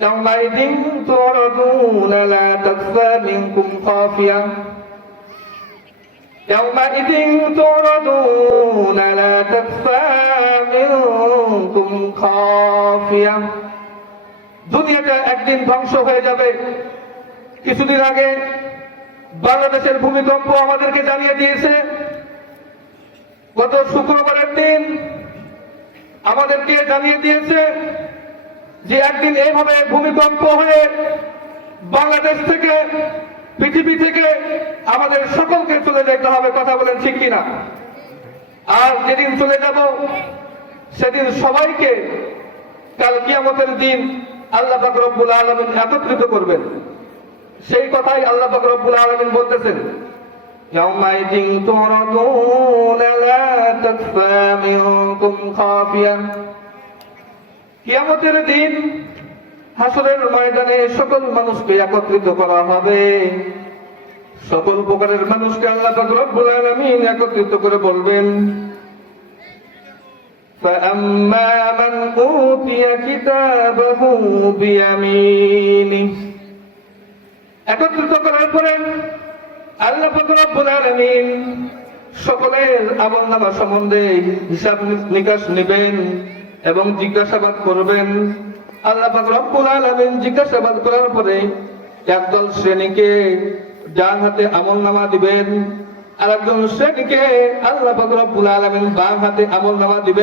يومئذ تعرضون لا تخفى منكم خافية يومئذ تعرضون لا تخفى منكم خافية দুনিয়াটা একদিন ধ্বংস হয়ে যাবে। কিছুদিন আগে বাংলাদেশের ভূমিকম্প আমাদেরকে জানিয়ে দিয়েছে। গত শুক্রবারের দিন আমাদেরকে জানিয়ে দিয়েছে যে একদিন এইভাবে ভূমিকম্প হয়ে বাংলাদেশ থেকে, পৃথিবী থেকে আমাদের সকলকে চলে যেতে হবে। কথা বলেন ঠিক কিনা? আর যেদিন চলে যাব সেদিন সবাইকে কাল কিয়ামতের দিন আল্লাহ পাক রব্বুল আলামিন একত্রিত করবেন। সেই কথাই আল্লাহ পাক রব্বুল আলামিন বলতেছেন, ইয়াউমাইদিন তুরাদুনা লা তাখফা মিনকুম খাফিয়া। কিয়ামতের দিন হাসরের ময়দানে সকল মানুষকে একত্রিত করা হবে। সকল প্রকারের মানুষকে আল্লাহ পাক রব্বুল আলামিন একত্রিত করে বলবেন, فأما من أوتي كتابه بيمينه। একত্রিত করার পরে আল্লাহ পাক রব্বুল আলামিন সকলের আমলনামা সম্বন্ধে হিসাব নিকাশ নেবেন এবং জিজ্ঞাসাবাদ করবেন। আল্লাহ পাক রব্বুল আলামিন জিজ্ঞাসাবাদ করার পরে একদল শ্রেণীকে ডান হাতে আমলনামা দিবেন, আর একজন শ্রেণীকে আল্লাহ পাক রব্বুল আলামিন বাম হাতে আমলনামা দিবেন।